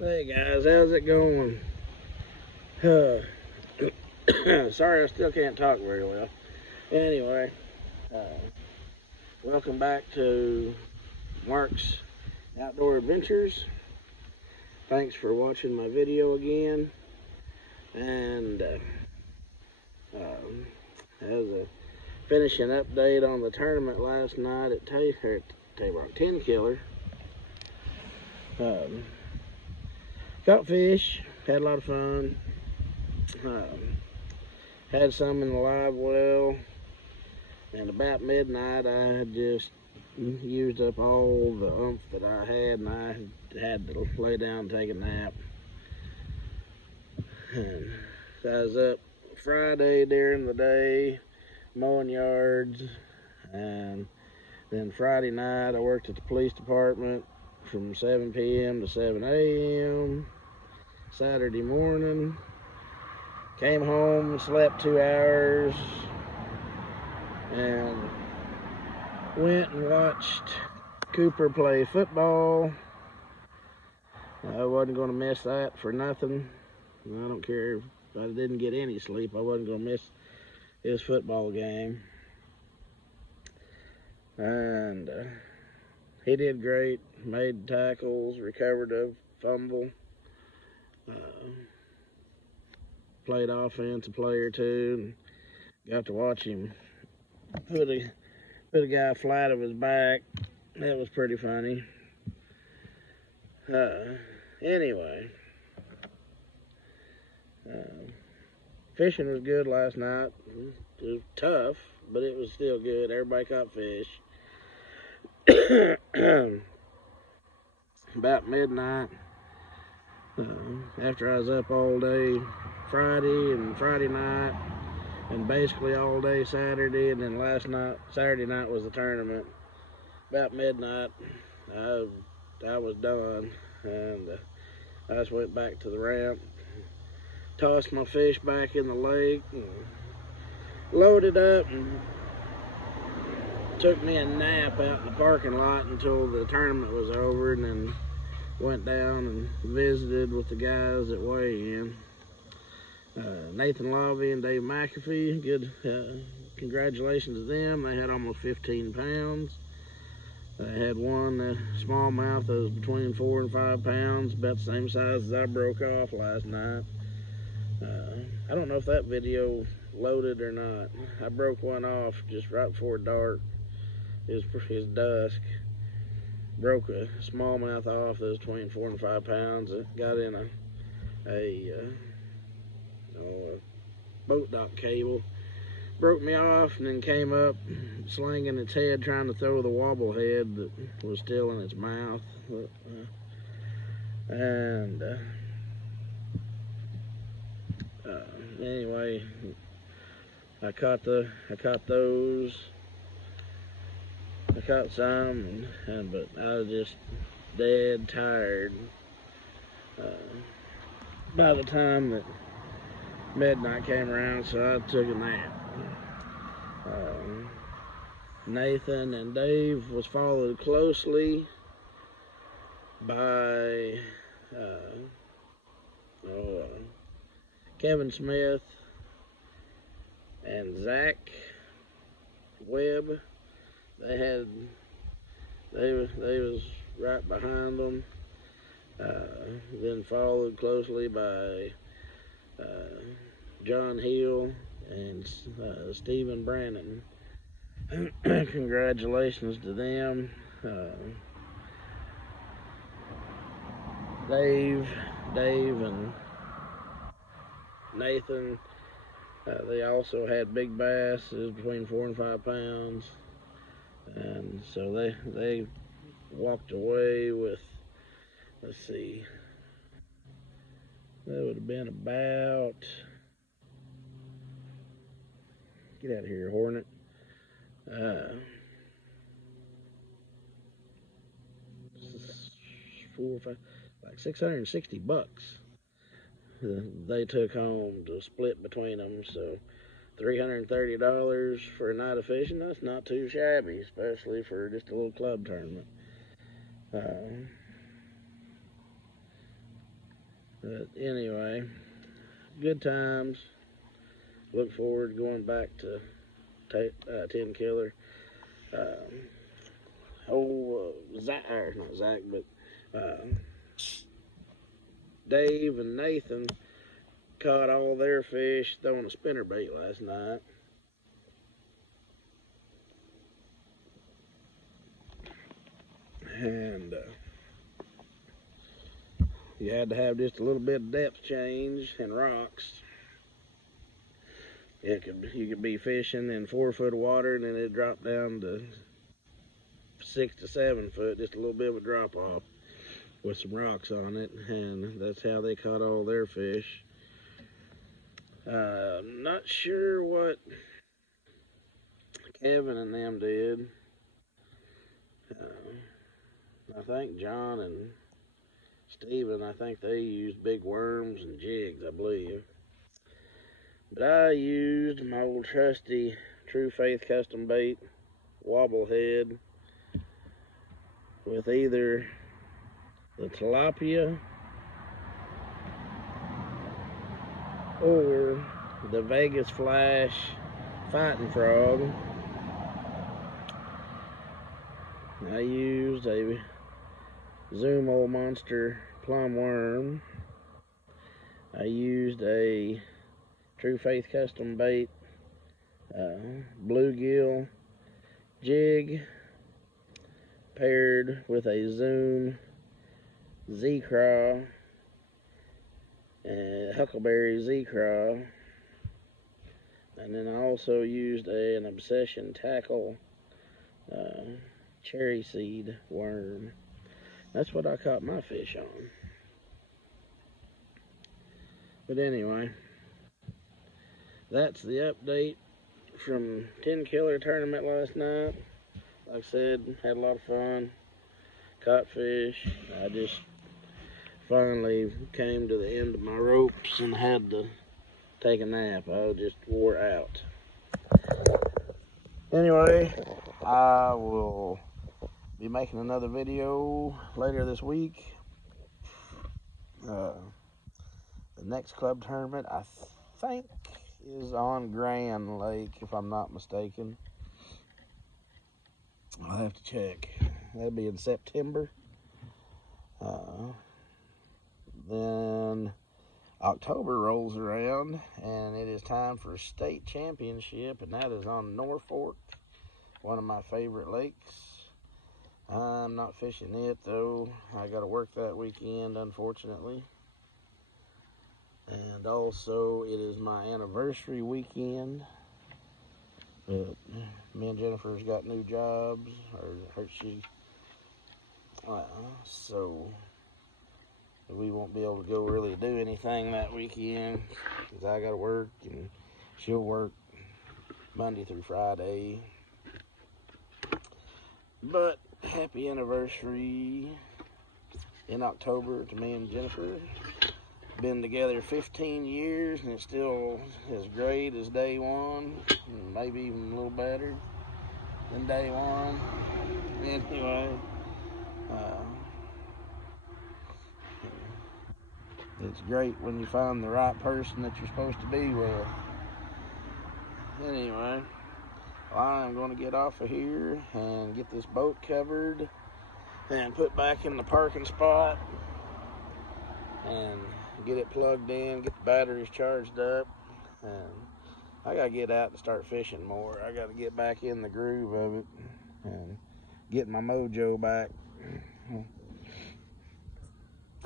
Hey guys, how's it going? Sorry, I still can't talk very well. Anyway, welcome back to Mark's Outdoor Adventures. Thanks for watching my video again. And as a finishing update on the tournament last night at Tenkiller. Caught fish, had a lot of fun. Had some in the live well, and about midnight I had just used up all the oomph that I had, and I had to lay down and take a nap. And so I was up Friday during the day mowing yards, and then Friday night I worked at the police department from 7 p.m. to 7 a.m. Saturday morning, came home, slept 2 hours, and went and watched Cooper play football. I wasn't going to miss that for nothing. I don't care if I didn't get any sleep. I wasn't going to miss his football game. And he did great. Made tackles, recovered a fumble. Played offense a play or two. And got to watch him put a guy flat of his back. That was pretty funny. Anyway, fishing was good last night. It was tough, but it was still good. Everybody caught fish. About midnight, after I was up all day Friday and Friday night, and basically all day Saturday, and then Saturday night was the tournament. About midnight, I was done, and I just went back to the ramp, tossed my fish back in the lake, and loaded up, and took me a nap out in the parking lot until the tournament was over, and then went down and visited with the guys that weigh in. Nathan Lobby and Dave McAfee, good, congratulations to them. They had almost 15 pounds. They had one smallmouth that was between 4 and 5 pounds, about the same size as I broke off last night. I don't know if that video loaded or not. I broke one off just right before dark. It was dusk. Broke a smallmouth off that was between 4 and 5 pounds. It got in a boat dock cable. Broke me off, and then came up slinging its head, trying to throw the wobble head that was still in its mouth. Anyway, I caught those. I caught some, but I was just dead tired by the time that midnight came around, so I took a nap. Nathan and Dave was followed closely by Kevin Smith and Zach Webb. They was right behind them. Then followed closely by John Hill and Stephen Brannon. Congratulations to them. Dave and Nathan, they also had big bass. It was between 4 and 5 pounds, and so they walked away with, let's see, that would have been about, get out of here, Hornet. 4 or 5, like $660 they took home to split between them. So $330 for a night of fishing, that's not too shabby, especially for just a little club tournament. But anyway, good times. Look forward to going back to Tenkiller. Zach, or not Zach, but Dave and Nathan caught all their fish throwing a spinnerbait last night. And you had to have just a little bit of depth change and rocks. You could be fishing in 4 foot of water and then it dropped down to 6 to 7 foot, just a little bit of a drop off with some rocks on it, and that's how they caught all their fish. Not sure what Kevin and them did. I think John and Steven, I think they used big worms and jigs, I believe. But I used my old trusty True Faith custom bait wobble head with either the tilapia or the Vegas Flash fighting frog. I used a Zoom Old Monster plum worm. I used a True Faith custom bait bluegill jig paired with a Zoom Z-Craw, Huckleberry Z-Craw, and then I also used an Obsession Tackle cherry seed worm. That's what I caught my fish on. But anyway, that's the update from Tenkiller tournament last night. Like I said, had a lot of fun, caught fish. I just finally came to the end of my ropes and had to take a nap. I just wore out. Anyway, I will be making another video later this week. The next club tournament, I think, is on Grand Lake, if I'm not mistaken. I'll have to check. That'll be in September. Then October rolls around and it is time for state championship, and that is on Norfolk, one of my favorite lakes. I'm not fishing it though. I got to work that weekend, unfortunately. And also it is my anniversary weekend. But me and Jennifer's got new jobs, so we won't be able to go really do anything that weekend because I got to work and she'll work Monday through Friday. But happy anniversary in October to me and Jennifer. Been together 15 years and it's still as great as day one, maybe even a little better than day one. Anyway, it's great when you find the right person that you're supposed to be with. Anyway, I'm going to get off of here and get this boat covered and put back in the parking spot and get it plugged in, get the batteries charged up, and I gotta get out and start fishing more. I gotta get back in the groove of it and get my mojo back.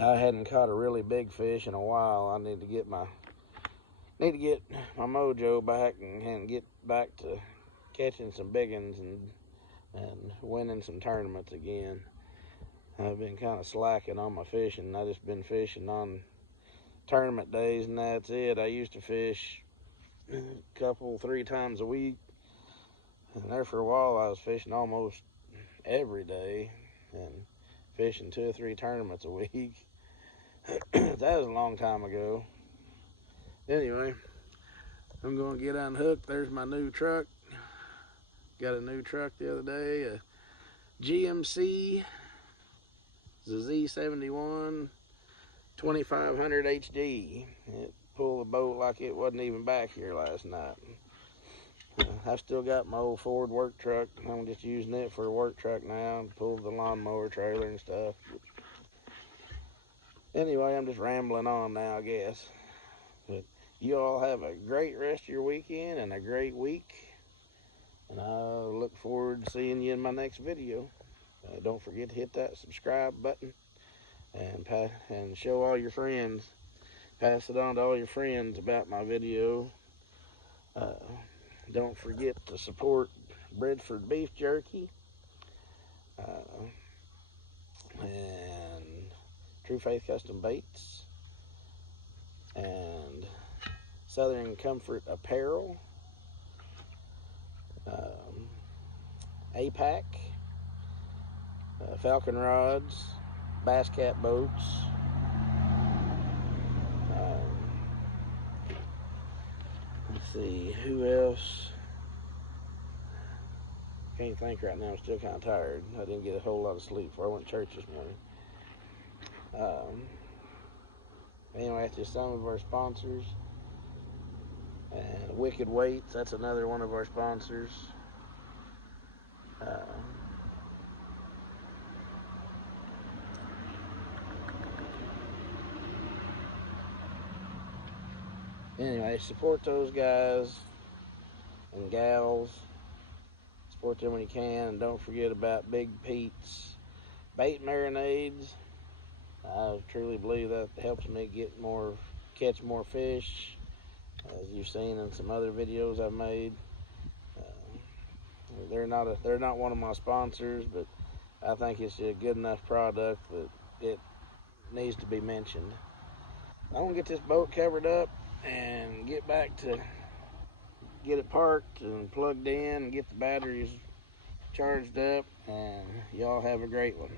I hadn't caught a really big fish in a while. I need to get my mojo back and get back to catching some big ones and winning some tournaments again. I've been kind of slacking on my fishing. I just been fishing on tournament days and that's it. I used to fish a couple, 3 times a week, and there for a while I was fishing almost every day and fishing 2 or 3 tournaments a week. That was a long time ago. Anyway, I'm going to get unhooked. There's my new truck. Got a new truck the other day, a GMC, it's a Z71 2500 HD. It pulled the boat like it wasn't even back here last night. I've still got my old Ford work truck. I'm just using it for a work truck now and pull the lawnmower trailer and stuff. Anyway, I'm just rambling on now, I guess. But you all have a great rest of your weekend and a great week. And I look forward to seeing you in my next video. Don't forget to hit that subscribe button and show all your friends. Pass it on to all your friends about my video. Don't forget to support Bridgeford Beef Jerky and True Faith Custom Baits and Southern Comfort Apparel, APAC, Falcon Rods, Bass Cat Boats, let's see, who else? Can't think right now. I'm still kind of tired. I didn't get a whole lot of sleep before I went to church this morning. Anyway, that's just some of our sponsors. And Wicked Weights, that's another one of our sponsors. Anyway, support those guys and gals. Support them when you can, and don't forget about Big Pete's bait marinades. I truly believe that helps me catch more fish, as you've seen in some other videos I've made. They're not one of my sponsors, but I think it's a good enough product that it needs to be mentioned. I'm gonna get this boat covered up and get it parked and plugged in and get the batteries charged up, and y'all have a great one.